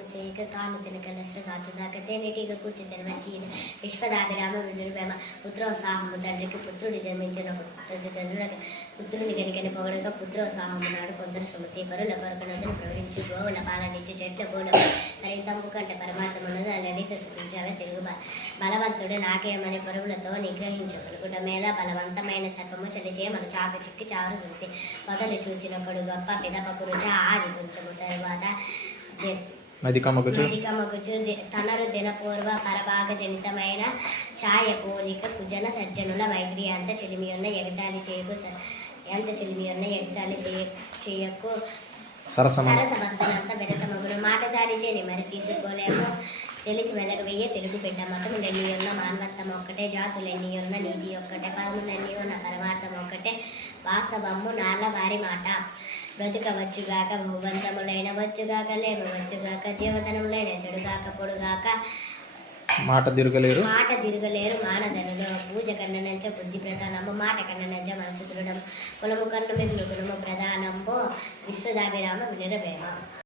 కుసేక కాను తినకలస్స దాచుదాకతే నీటిగా కూర్చి తెనవతీన విశ్వదాభిరామ వినుర్వేమ పుత్రోత్సాహము తండ్రికి పుత్రుడు జన్మించినప్పుడు పుత్రుని కనికని పొగడగా పుత్రోత్సాహము నాడు కొందరు సుమతి పరుల కొరకు నదులు ప్రవహించి గోవుల పాలనించి చెట్ల గోడము హరితంపు కంటే పరమాత్మను నడిత సుఖించాలి తిరుగు బలవంతుడు నాకేమని పరుగులతో నిగ్రహించగలుగుట మేళ బలవంతమైన సర్పము చలిచే మన చాక చిక్కి చారు చూసి మొదలు చూచినొకడు గొప్ప పిదపకు రుచ ఆది కొంచెము తరువాత మధికమగుచు తనరు దినపూర్వ పరభాగ జనితమైన ఛాయ పోలిక కుజన సజ్జనుల మైత్రి అంత చెలిమియున్న ఎగతాళి చేయకు ఎంత చెలిమియున్న ఎగతాళి చేయకు సరసవంతనంత బెరసమగును మాట జారితేనే మరి తీసుకోలేము తెలిసి వెలగవెయ్య తెలుగు బిడ్డ మతములెన్ని ఉన్న మానవత్వం ఒక్కటే జాతులెన్ని ఉన్న నీతి ఒక్కటే పదములెన్ని ఉన్న పరమార్థం ఒక్కటే వాస్తవము నాళ్ళ వారి మాట బ్రతుకవచ్చుగాక భూబంధములైన వచ్చుగాక లేవచ్చుగాక జీవధనములైన చెడుగాక పొడుగాక మాట తిరగలేరు మానధనులు పూజ కన్న నంచ బుద్ధి ప్రధానము మాట కన్న నంచ మనసు దృఢము కులము కన్ను మిగులు గుణము ప్రధానంబో విశ్వదాభిరామ వినురవేమ.